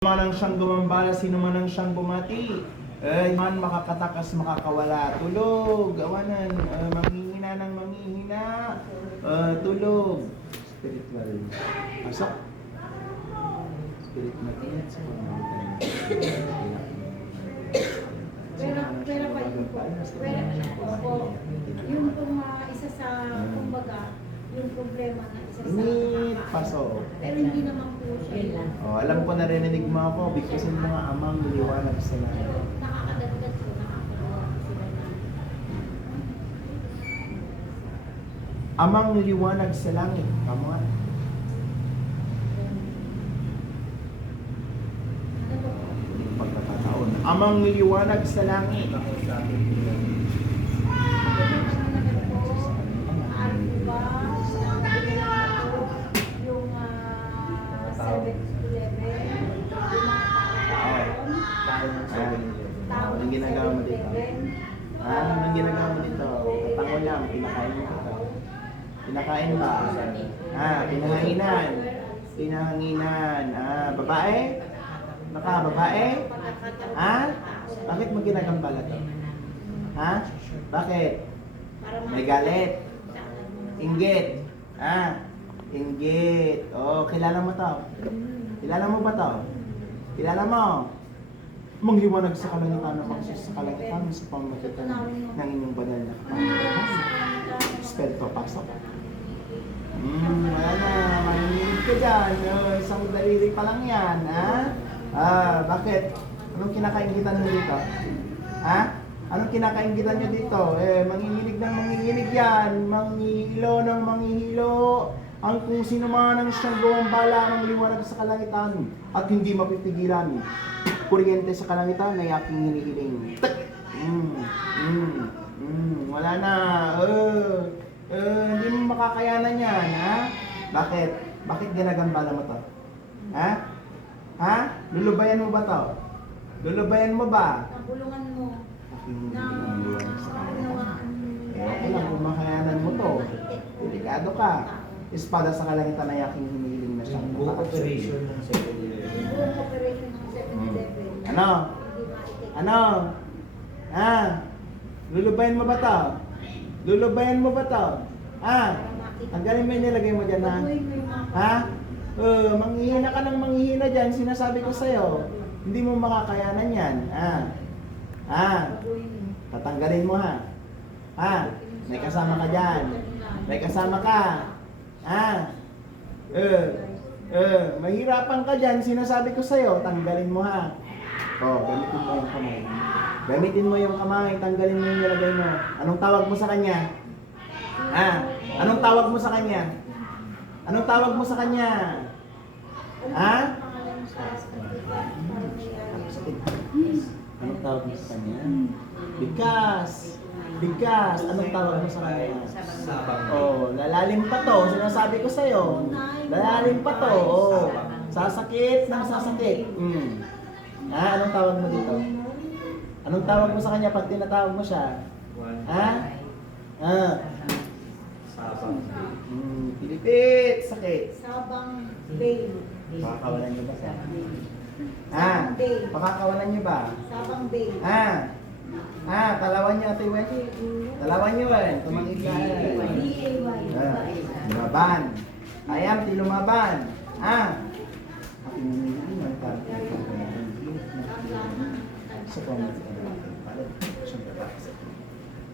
Man ang siyang gumambala, sino man ang siyang bumati. Ay man makakatakas, makakawala. Tulog, awanan, manghihina ng manghihina. Tulog. Spiritual. Pasok. Spirit natin sa pamamagitan. Pero pa yun po. Yung pong isa sa, kumbaga, yung problema na isa sa Pasok. pero hindi naman po siya. Alam ko narinig mo ako, bigkasin mo nga amang liwanag sa langit. Nakakadagdag po, nakakagawa sila na. Amang liwanag sa langit. Come on. Ano po? Yung pagkakataon. Amang liwanag sa langit. Anong ginagawa mo dito? Anong ginagawa mo dito? Katango lang, pinakain mo dito. Pinakain ba? Pinahanginan. Pinahanginan. Babae? Babae? Bakit mo ginagambala to? Bakit? May galit? Inggit? Inggit. Kilala mo to? Kilala mo ba to? Kilala mo? Mangliwanag sa kalangitan na pagsus sa kalangitan sa pamamagitan ng inyong banal na Espiritu, pasok. Wala na, maninig ka dyan. Isang daliri pa lang yan, bakit? Anong kinakaingitan nyo dito? Anong kinakaingitan nyo dito? Manginginig ng manginginig yan. Manghihilo ng manghihilo. Ang kung sino man ang siyang gumambala ng liwanag sa kalangitan at hindi mapipigilan. Kuryente sa kalangitan ay aking hinihiling. Wala na. Hindi mo makakayanan yan, Bakit? Bakit ginagambala mo to? Lulubayan mo ba to? Lulubayan mo ba? Nabulungan mo. Na Okay lang, kung makayanan mo to. Delikado ka. Espada sa kalangitan ay aking hinihiling na siyang Buong operation ng 7-Eleven. buong operation ng 7-Eleven. Ano? Lulubayan mo ba to? Lulubayan mo ba to? Tanggalin mo yung nilagay mo dyan, manghihina ka ng manghihina dyan, sinasabi ko sa'yo. Hindi mo makakayanan yan. Tatanggalin mo, May kasama ka dyan. May kasama ka. Mahirapan ka dyan, sinasabi ko sa'yo, tanggalin mo, gamitin mo yung kamay. Gamitin mo yung kamay, tanggalin mo yung nilagay mo. Anong tawag mo sa kanya? Anong tawag mo sa kanya? Anong tawag mo sa kanya? Anong tawag mo sa kanya? Bigkas. Bigkas. Anong tawag mo sa kanya? Lalalim pa to. Sinasabi ko sa'yo. Lalalim pa to. Sasakit ng sasakit. Anong tawag mo dito? Anong tawag mo sa kanya pag tinatawag mo siya? Sabang. Pilipit. Sakit. Sabang Bay. Pakakawalan niyo ba siya? Sabang Bay. Pakakawalan niyo ba? Sabang Bay. Talawan niyo, Ate Wen. Talawan niyo, Wen. Tumangig ka. Lumaban. Ayam, ti lumaban.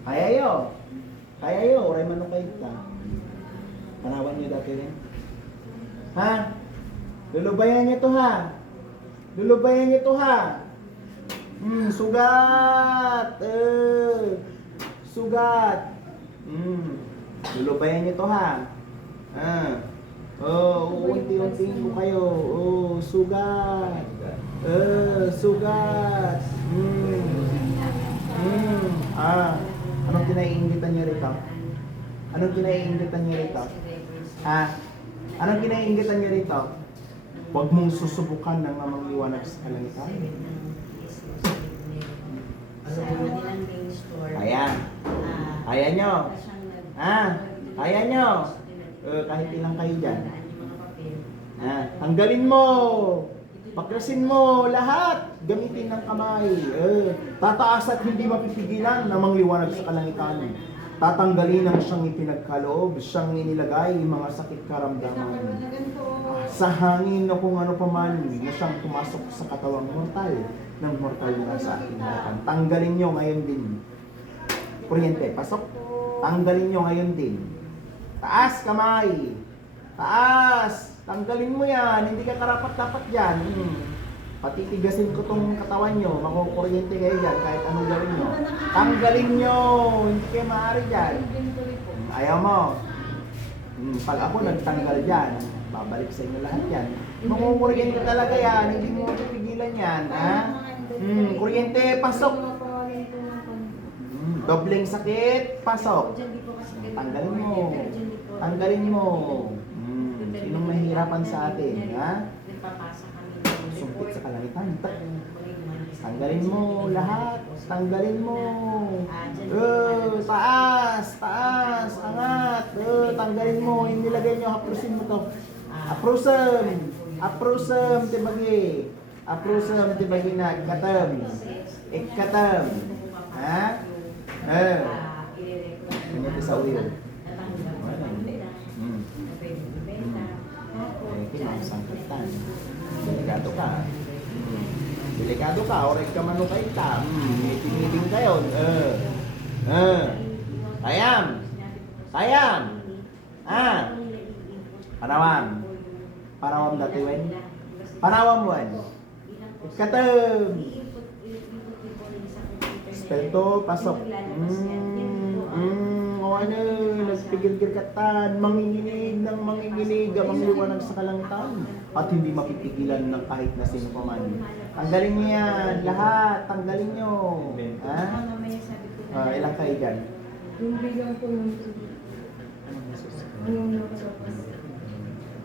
Kaya yo, oray manong kayo ta. Panawan niyo dati rin. Lulubayan niyo to, Lulubayan niyo to, sugat. Sugat. Lulubayan niyo to, unti-untiin ko kayo. Sugat. Sugat. Anong kinaiingitan niyo rito? Anong kinaiingitan niyo rito? Anong kinaiingitan niyo rito? Huwag mong susubukan ng amang liwanag sa kalangitan. Ayan. Ayan nyo. Ayan nyo. Kahit ilang kayo dyan. Tanggalin mo. Pakrasin mo lahat. Gamitin ng kamay. Tataas at hindi mapipigilan na mangliwanag sa kalangitan. Tatanggalin ang siyang ipinagkaloob, siyang inilagay, mga sakit karamdaman. Sa hangin o kung ano paman na siyang pumasok sa katawang mortal ng mortal na sa ating harapan. Tanggalin nyo ngayon din. Kuryente, pasok. Tanggalin nyo ngayon din. Taas kamay. Taas. Tanggalin mo yan. Hindi ka karapat-dapat dyan. Patitigasin ko tong katawan nyo. Makukuryente kayo dyan kahit ano gawin nyo. Tanggalin nyo. Hindi kayo maaari dyan. Ayaw mo. Pag ako nagtanggal dyan, babalik sa inyo lahat yan. Makukuryente talaga yan. Hindi mo mapipigilan yan. Ha? Kuryente, pasok. Dobleng sakit, pasok. Tanggalin mo. Tanggalin mo. Sinong mahihirapan sa atin, ha? Sumpit sa kalangitan. Tanggalin mo lahat. Tanggalin mo. Taas, taas, angat. Tanggalin mo. Inilagay nyo, haprusin mo to. Aprusem. Aprusem, tibagi. Aprusem, tibagi na. Ikatam. Ikatam. Ha? Ganito sa uyo. Sangkitan. Delikado ka. Delikado ka. Oray ka manukay ka. Meeting kayo. Sayam. Sayam. Panawam. Panawam dati wen. Panawam wen. Ikatem. Spelto, pasok. Ano, nagpigil-gil katan, manginginig ng manginginig, mangliwanag sa kalangitan, at hindi mapipigilan ng kahit na sino pa man. Tanggalin niyo yan, lahat, tanggalin niyo. Ha? Ilang kayo dyan? Yung bigyan ko yung yung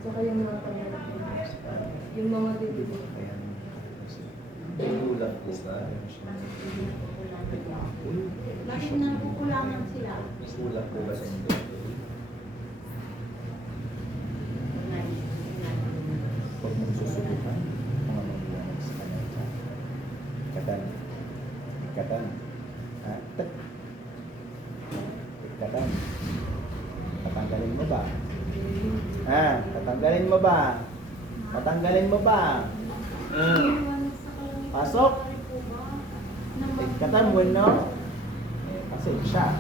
saka yung mga panlalaki. Yung mga bibili. Ulat po ba? Bakit nakukulangan sila? Ulat po ba sa inyo? Huwag mong susubukan, mga mangliwanag sa kalangitan. Ikatan. Ikatan. Ha? Ikatan. Tatanggalin mo ba? Ha? Tatanggalin mo ba? Tatanggalin mo ba? Pasok. Ikatan mo, no? Kasi siya.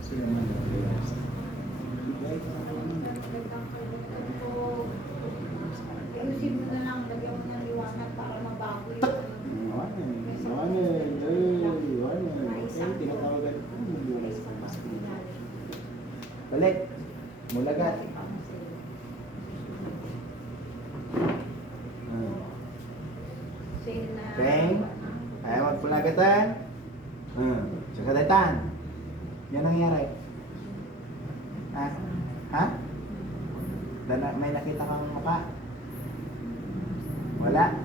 Sino man yung Ayusin mo na lang, lagyan mo ng liwanag para mabago yun. tinatawagan ko. Balik. Mulagat. Peng. Ayaw magpulagatan. Sakadatan. Yan ang nangyari. Ha? Ha? May nakita kang mukha? Wala.